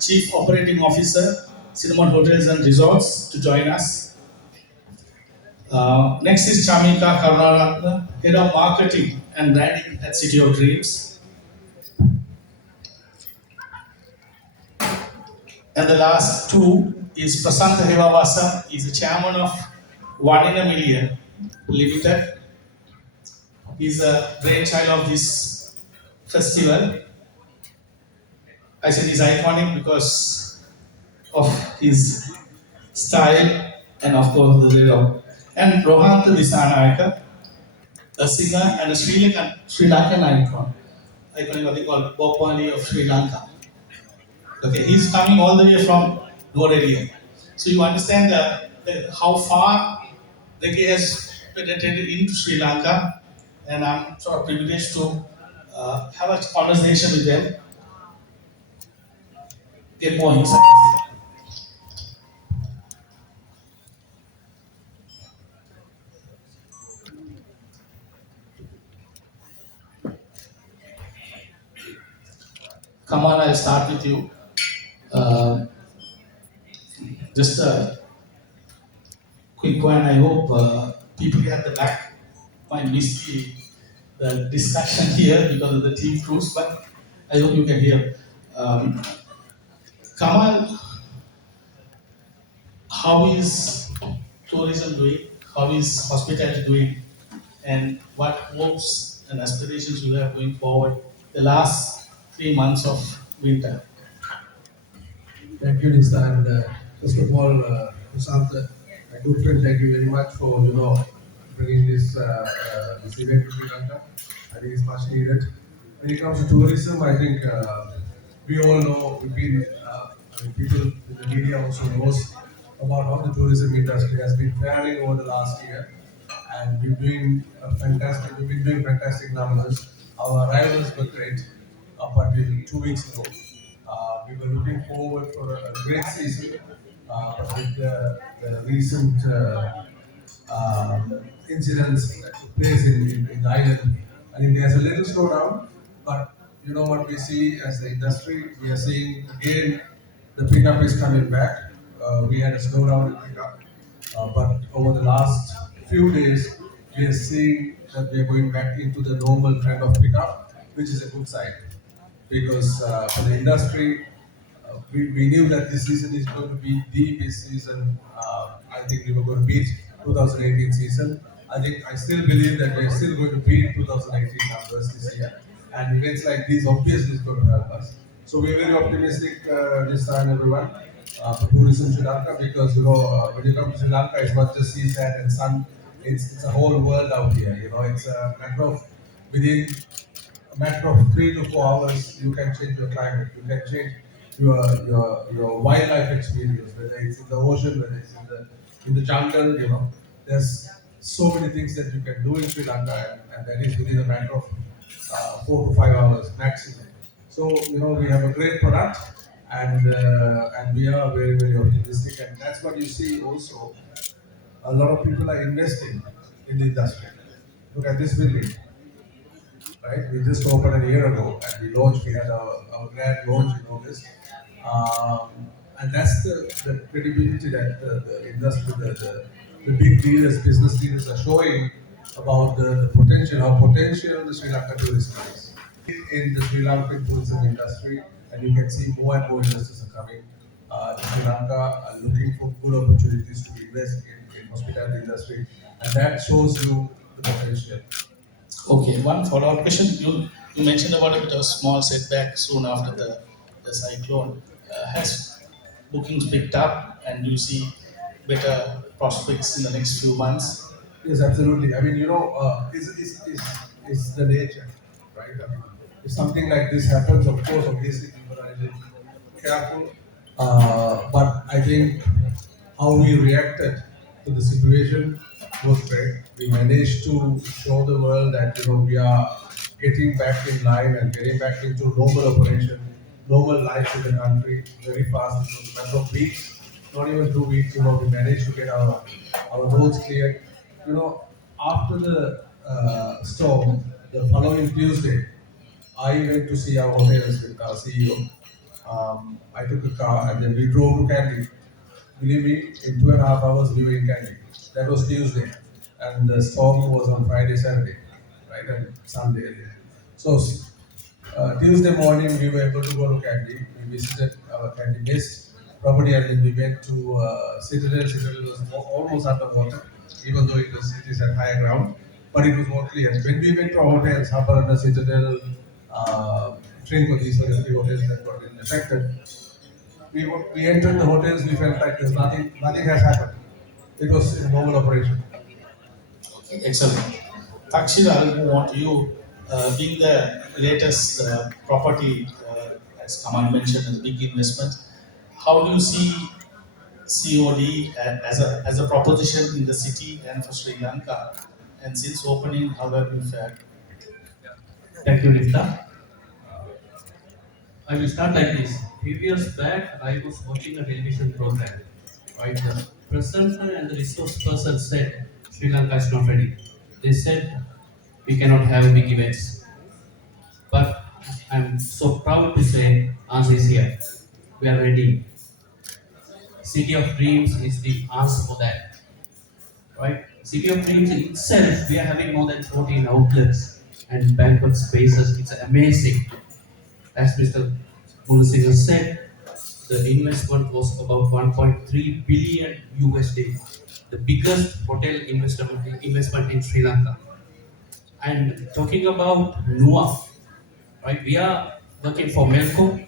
Chief Operating Officer, Cinnamon Hotels and Resorts, to join us. Next is Chamika Karunaratna, Head of Marketing and Branding at City of Dreams. And the last two is Prasanta Hevavasa, is the chairman of One in a Million Limited. He's a brainchild of this festival. I said he's iconic because of his style and of course the rhythm. And Rohantha Disanayaka, a singer and a Sri Lankan icon. Iconic what they call Bob Marley of Sri Lanka. Okay, he's coming all the way from Norelia. So you understand how far reggae has penetrated into Sri Lanka, and I'm sort of privileged to have a conversation with them, get more insights. Come on, I'll start with you. Uh, just a quick one. I hope people at the back might miss the discussion here because of the team cruise, but I hope you can hear. Um, Kamal, how is tourism doing? How is hospitality doing? And what hopes and aspirations you have going forward the last 3 months of winter? Thank you, Nista. And first of all, Prashant, my good friend, thank you very much for bringing this event to Sri Lanka. I think it's much needed. When it comes to tourism, I think we all know people in the media also knows about how the tourism industry has been faring over the last year, and we've been fantastic. We've been doing fantastic numbers. Our arrivals were great up until 2 weeks ago. We were looking forward for a great season, but with the recent incidents that took place in the island, I think there's a little slowdown. But you know what we see as the industry, we are seeing again the pickup is coming back. We had a slowdown in pickup, but over the last few days, we are seeing that we are going back into the normal trend of pickup, which is a good sign because for the industry, we knew that this season is going to be the best season. I think we were going to beat 2018 season. I still believe that we're still going to beat 2018 numbers this year. And events like these obviously is going to help us. So we're very optimistic this time, everyone, for tourism Sri Lanka because when you come to Sri Lanka, it's not just sea, sand, and sun. It's a whole world out here. It's a matter of within a matter of 3 to 4 hours, you can change your climate. You can change your wildlife experience, whether it's in the ocean, whether it's in the jungle. There's so many things that you can do in Sri Lanka, and that is within a matter of 4 to 5 hours maximum. So we have a great product, and we are very very optimistic, and that's what you see also. A lot of people are investing in the industry. Look at this building, right? We just opened a year ago and we had our grand launch in August. Um, and that's the credibility that the industry, the big dealers, business leaders are showing about the potential, how potential the Sri Lanka tourism is. In the Sri Lankan tourism industry, and you can see more and more investors are coming to Sri Lanka are looking for good opportunities to invest in hospitality industry, and that shows you the potential. Okay, one follow-up question. You mentioned about a bit of small setback soon after the cyclone. Has bookings picked up, and do you see better prospects in the next few months? Yes, absolutely. I mean, is the nature, right? I mean, if something like this happens, of course, obviously people are a little careful. But I think how we reacted to the situation was great. We managed to show the world that we are getting back in line and getting back into normal operation, normal life in the country very fast. It was a matter of weeks, not even 2 weeks. We managed to get our roads cleared. After the storm, the following Tuesday, I went to see our hotels with our CEO. I took a car and then we drove to Kandy. Believe me, in 2.5 hours we were in Kandy. That was Tuesday, and the storm was on Friday, Saturday, right, and Sunday. So Tuesday morning we were able to go to Kandy. We visited our Kandy based property and then we went to Citadel. Citadel was almost underwater, even though it is at higher ground, but it was more clear. When we went to our hotels, Harper and Citadel, Trinco, these were the three hotels that got affected. We entered the hotels, we felt like there's nothing has happened. It was a normal operation. Excellent. Takshir, I will move on to you. Being the latest property, as Kamal mentioned, as a big investment, how do you see COD as a proposition in the city and for Sri Lanka? And since opening, how have you fared? Thank you, Rifta. I will start like this. Few years back, I was watching a television program. Right, the presenter and the resource person said Sri Lanka is not ready. They said we cannot have big events. But I'm so proud to say answer is here. We are ready. City of Dreams is the answer for that. Right? City of Dreams itself, we are having more than 14 outlets and banquet spaces. It's amazing. As Mr. Munasinghe said, the investment was about 1.3 billion USD, the biggest hotel investment in Sri Lanka. And talking about NUA, right? We are working for Melco.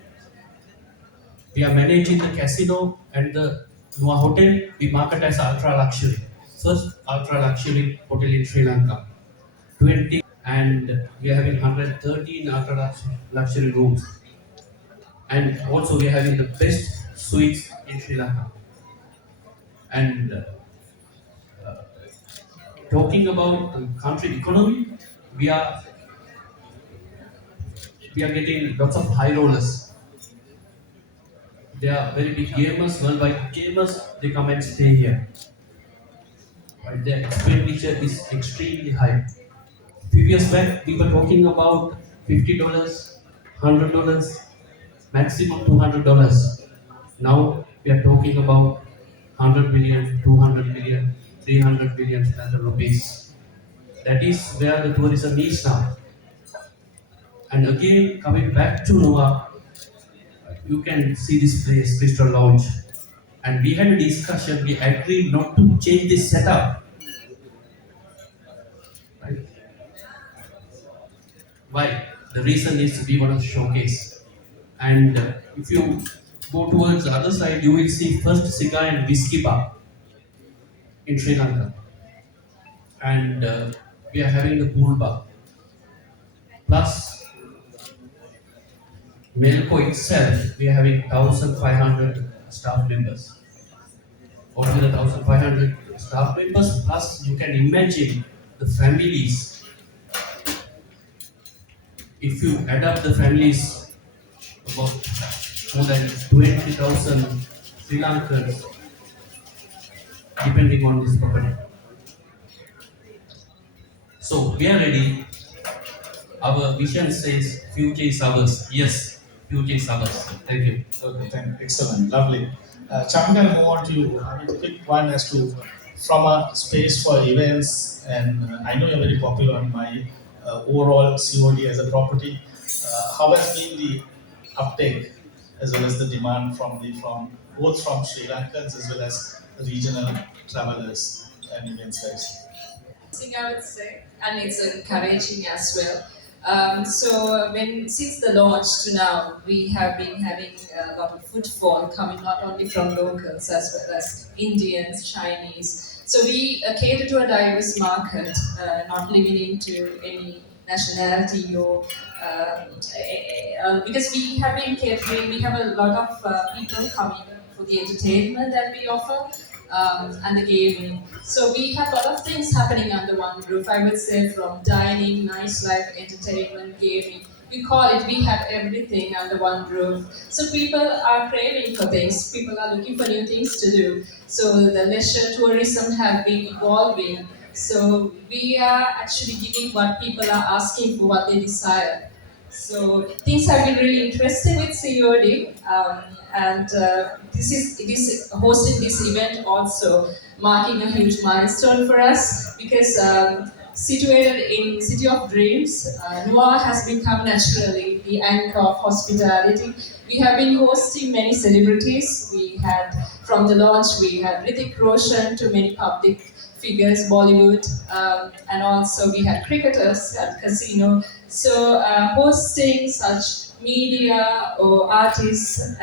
We are managing the casino and the NUA hotel. We market as ultra luxury, first ultra luxury hotel in Sri Lanka. 20 and we are having 113 ultra luxury rooms, and also we are having the best suites in Sri Lanka. And talking about the country economy, we are we are getting lots of high rollers. They are very big gamers, worldwide gamers. They come and stay here. Right? Their expenditure is extremely high. Few years back, we were talking about $50, $100, maximum $200. Now we are talking about 100 million, 200 million, 300 billion rupees. That is where the tourism is now. And again, coming back to Noah, you can see this place, Crystal Lounge. And we had a discussion, we agreed not to change this setup. Right? Why? The reason is we want to showcase. And if you go towards the other side, you will see first cigar and whiskey bar in Sri Lanka. And we are having the pool bar. Plus, Melco itself, we are having 1,500 staff members. Only the 1,500 staff members, plus you can imagine the families. If you add up the families, about more than 20,000 Sri Lankans depending on this property. So we are ready. Our vision says future is ours. Yes, future is ours. Thank you. Okay, thank you. Excellent, lovely. Chami, I'll move on to you. I mean, pick one as to from a space for events, and I know you're very popular on my overall COD as a property. How has been the uptake as well as the demand from both from Sri Lankans as well as regional travelers and events guys? Thing I would say, and it's encouraging as well. When since the launch to now, we have been having a lot of footfall coming not only from locals as well as Indians, Chinese. So we cater to a diverse market, not limiting to any nationality or because we have been catering, we have a lot of people coming for the entertainment that we offer and the gaming. So we have a lot of things happening under one roof. I would say from dining, nightlife, entertainment, gaming. We call it, we have everything under one roof. So people are craving for things. People are looking for new things to do. So the leisure tourism have been evolving. So we are actually giving what people are asking for, what they desire. So things have been really interesting with COD, and it is hosting this event also marking a huge milestone for us because situated in City of Dreams, Noah has become naturally the anchor of hospitality. We have been hosting many celebrities. We had from the launch we had Hrithik Roshan to many public figures, Bollywood, and also we had cricketers at casino. So hosting such media or artists,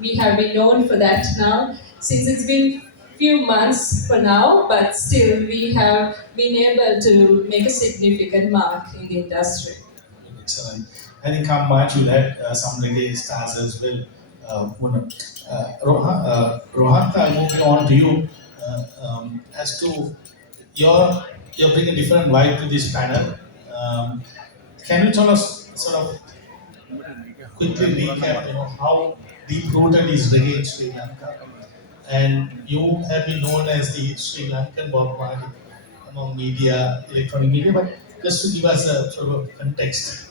we have been known for that now. Since it's been few months for now, but still we have been able to make a significant mark in the industry. Excellent. I think come March we'll have some reggae stars as well. Rohan, moving on to you. As to you're bringing a different vibe to this panel. Um, can you tell us sort of quickly recap, how deep rooted is reggae in Sri Lanka? And you have been known as the Sri Lankan Bob Marley among media, electronic media, but just to give us a sort of context.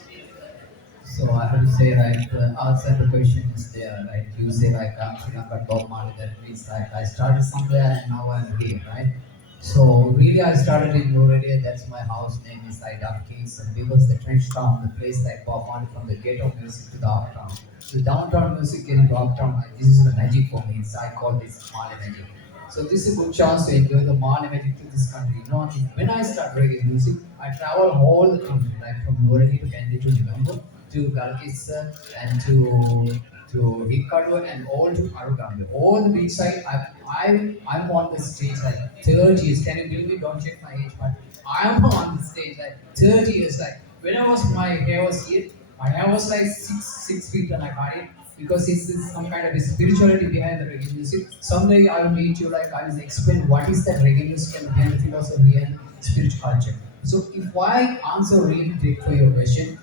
So I have to say, like, answer the question is there, right? You say, like, Sri Lanka Bob Marley, that means, like, I started somewhere and now I'm here, right? So, really, I started in Noredia, that's my house name is like Dark Kings, and because the trench town, the place like Bob Marley from the ghetto music to the uptown. So, downtown music getting to uptown, like, this is the magic for me, so I call this Marley magic. So this is a good chance to enjoy the Marley magic to this country. You know, when I start reggae music, I travel all the country, like from Noredia to Kandy to November to Galkissa and to Hikkaru and all to Arugambe. All the beach side, I'm on the stage like 30 years. Can you believe me? Don't check my age, but I'm on the stage like 30 years. Like when I was my hair was here, my hair was like six feet and I cut it because it's some kind of a spirituality behind the reggae music. Someday I will meet you, like I will explain what is that reggae music and behind the philosophy and spiritual culture. So if I answer really big for your question,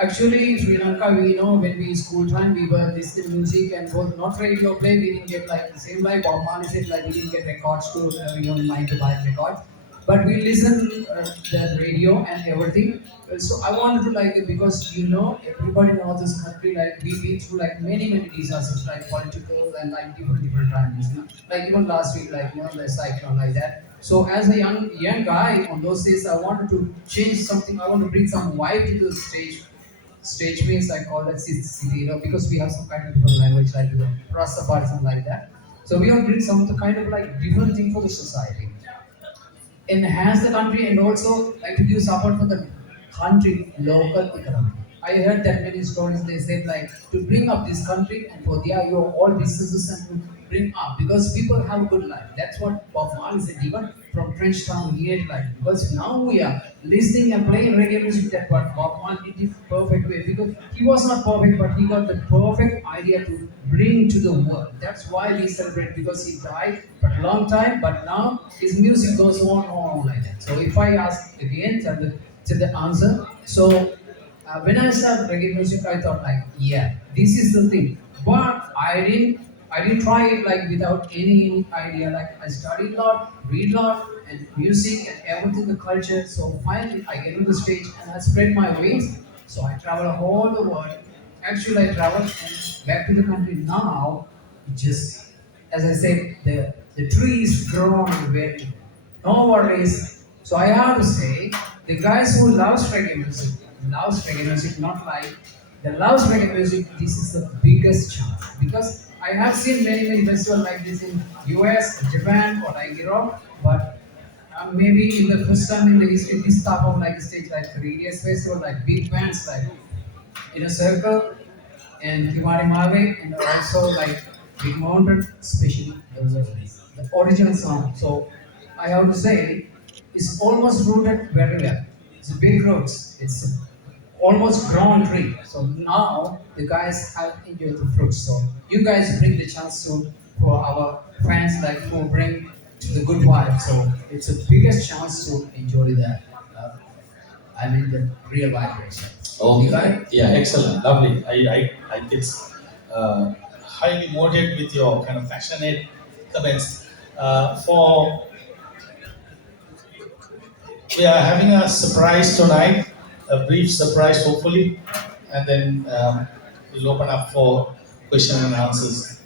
actually, Sri Lanka, we know when we school time, we were listening music and was not radio play. We didn't get like the same like Bob Marley said, like we didn't get records to mind to buy records, but we listen the radio and everything. So I wanted to like it because everybody knows this country like we been through like many disasters like political and like different times. Like even last week, like the cyclone like that. So as a young guy on those days, I wanted to change something. I want to bring some vibe to the stage. Stage means I call that city, because we have some kind of different language like the Rastafari, something like that. So we want to bring some kind of like different thing for the society, enhance the country, and also like to give support for the country local economy. I heard that many stories. They said like to bring up this country and for their your all businesses and to bring up because people have a good life. That's what Bob Marley said. Even from French town here, like because now we are listening and playing reggae music. That what Bob Marley did perfect way because he was not perfect, but he got the perfect idea to bring to the world. That's why we celebrate because he died but long time, but now his music goes on like that. So if I ask again, to the answer. So when I started reggae music, I thought like, yeah, this is the thing. But I didn't try it like without any idea. Like I studied a lot, read a lot, and music and everything, the culture. So finally, I get on the stage and I spread my wings. So I travel all the world. Actually, I traveled and back to the country now. Just as I said, the trees grown very no worries. So I have to say, the guys who loves reggae music, not like the loves reggae music. This is the biggest chance because I have seen many festivals like this in US, Japan, or like Europe, but maybe in the first time in the history, this type of like stage like radio festival, like big bands like in a circle and Kimari Mave and also like Big Mountain, especially those are the original song. So I have to say it's almost rooted very well. It's a big roots. It's a almost grown tree. So now the guys have enjoyed the fruits. So you guys bring the chance to for our fans like who bring to the good vibe. So it's the biggest chance to enjoy that. The real vibration. You got Okay. it? Yeah, excellent. Lovely. I get highly motivated with your kind of passionate comments. For we are having a surprise tonight. a brief surprise, hopefully, and then we'll open up for question and answers.